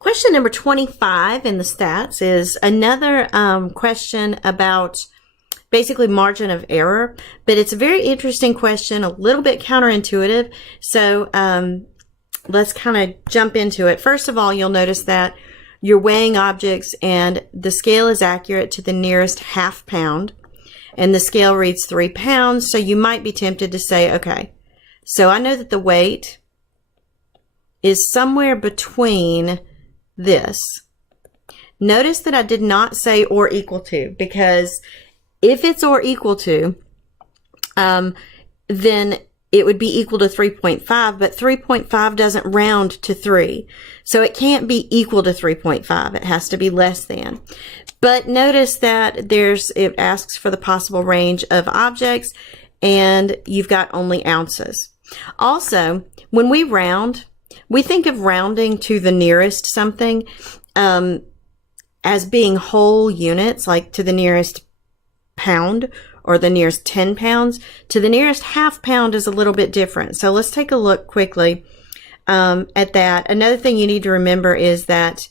Question number 25 in the stats is another question about basically margin of error, but it's a very interesting question, a little bit counterintuitive. So let's kind of jump into it. First of all, you'll notice that you're weighing objects and the scale is accurate to the nearest half pound, and the scale reads 3 pounds. So you might be tempted to say, okay, so I know that the weight is somewhere between this. Notice that I did not say or equal to, because if it's or equal to, then it would be equal to 3.5, but 3.5 doesn't round to 3. So it can't be equal to 3.5. It has to be less than. But notice that it asks for the possible range of objects, and you've got only ounces. Also, when we round, we think of rounding to the nearest something as being whole units, like to the nearest pound or the nearest 10 pounds. To the nearest half pound is a little bit different. So let's take a look quickly at that. Another thing you need to remember is that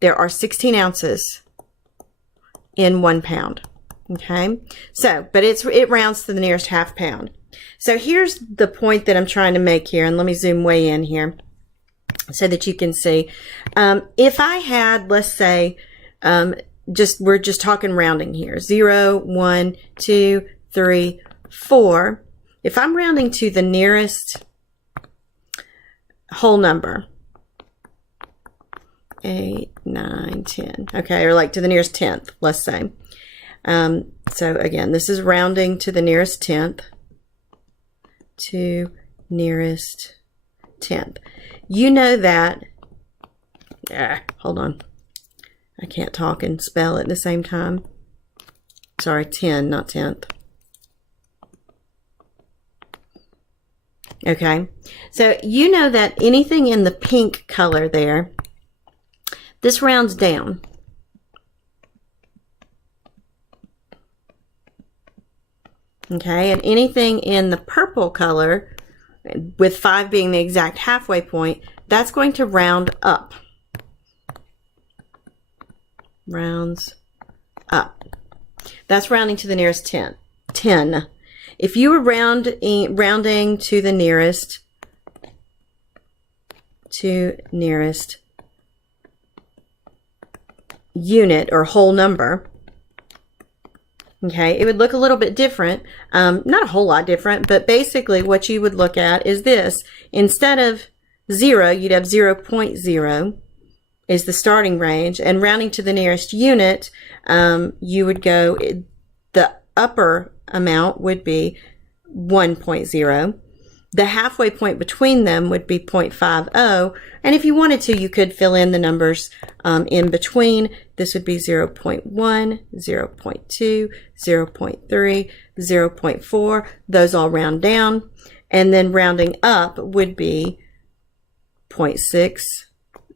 there are 16 ounces in 1 pound. Okay, so but it rounds to the nearest half pound. So here's the point that I'm trying to make here, and let me zoom way in here so that you can see. If I had, let's say, we're just talking rounding here, 0, 1, 2, 3, 4. If I'm rounding to the nearest whole number, 8, 9, 10, okay, or like to the nearest 10th, let's say. So again, this is rounding to the nearest 10th, to nearest 10th. You know that, hold on, I can't talk and spell at the same time. Sorry, 10, not 10th. Okay, so you know that anything in the pink color there, this rounds down. Okay, and anything in the purple color, with 5 being the exact halfway point, that's going to round up. Rounds up. That's rounding to the nearest 10. If you were rounding to the nearest unit or whole number, okay, it would look a little bit different. Not a whole lot different, but basically what you would look at is this. Instead of 0, you'd have 0.0 is the starting range, and rounding to the nearest unit, you would go, the upper amount would be 1.0. The halfway point between them would be 0.50, and if you wanted to, you could fill in the numbers in between. This would be 0.1, 0.2, 0.3, 0.4. Those all round down, and then rounding up would be 0.6,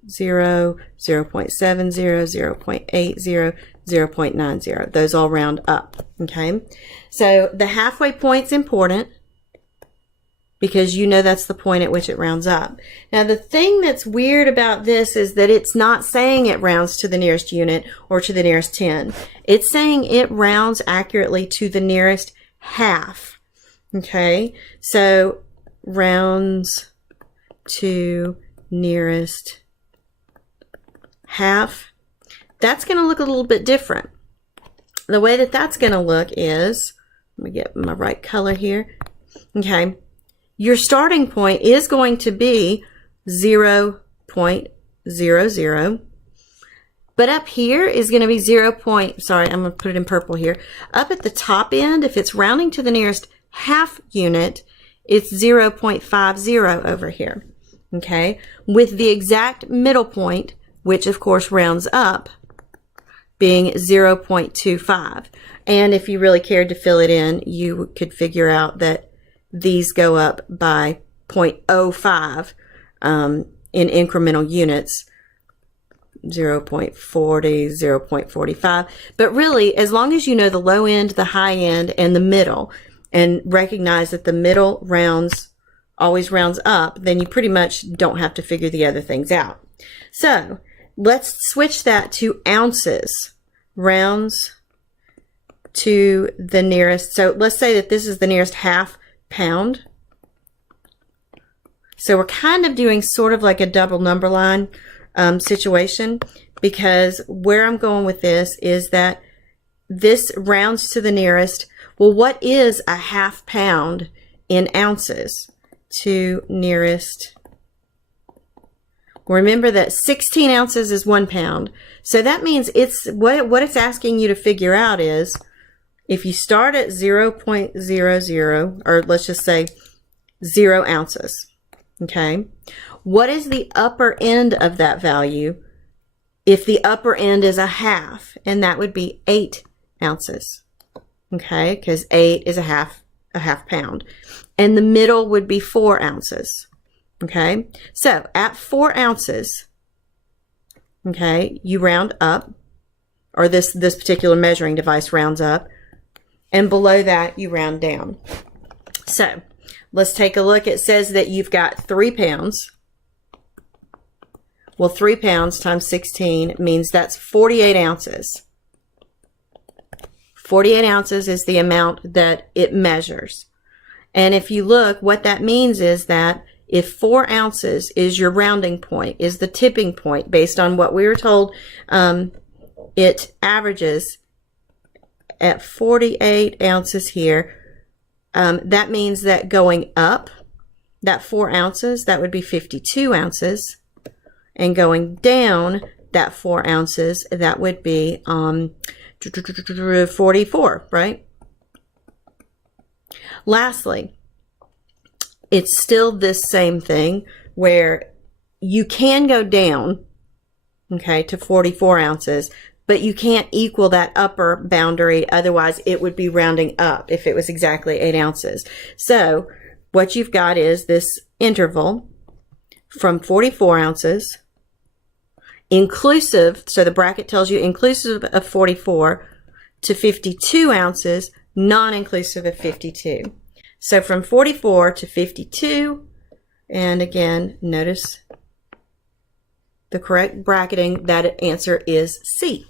0, 0.70, 0.80, 0.90. Those all round up. Okay, so the halfway point's important because you know that's the point at which it rounds up. Now the thing that's weird about this is that it's not saying it rounds to the nearest unit or to the nearest 10. It's saying it rounds accurately to the nearest half. Okay, so rounds to nearest half. That's going to look a little bit different. The way that that's going to look is, let me get my right color here. Okay, your starting point is going to be 0.00, but up here is going to be sorry, I'm going to put it in purple here. Up at the top end, if it's rounding to the nearest half unit, it's 0.50 over here. Okay, with the exact middle point, which of course rounds up, being 0.25. And if you really cared to fill it in, you could figure out that these go up by 0.05 in incremental units, 0.40, 0.45. But really, as long as you know the low end, the high end, and the middle, and recognize that the middle always rounds up, then you pretty much don't have to figure the other things out. So let's switch that to ounces. Rounds to the nearest. So let's say that this is the nearest half pound. So we're kind of doing sort of like a double number line situation, because where I'm going with this is that this rounds to the nearest. Well, what is a half pound in ounces? To nearest. Remember that 16 ounces is 1 pound. So that means it's what it's asking you to figure out is, if you start at 0.00, or let's just say 0 ounces, okay, what is the upper end of that value if the upper end is a half? And that would be 8 ounces, okay, because 8 is a half pound. And the middle would be 4 ounces, okay. So at 4 ounces, okay, you round up, or this particular measuring device rounds up, and below that you round down. So let's take a look. It says that you've got 3 pounds. Well, 3 pounds times 16 means that's 48 ounces. 48 ounces is the amount that it measures. And if you look, what that means is that if 4 ounces is your rounding point, is the tipping point, based on what we were told, it averages at 48 ounces here. That means that going up, that 4 ounces, that would be 52 ounces. And going down, that 4 ounces, that would be 44, right? Lastly, it's still this same thing where you can go down, okay, to 44 ounces, but you can't equal that upper boundary. Otherwise, it would be rounding up if it was exactly 8 ounces. So what you've got is this interval from 44 ounces, inclusive, so the bracket tells you inclusive of 44, to 52 ounces, non-inclusive of 52. So from 44 to 52, and again, notice the correct bracketing, that answer is C.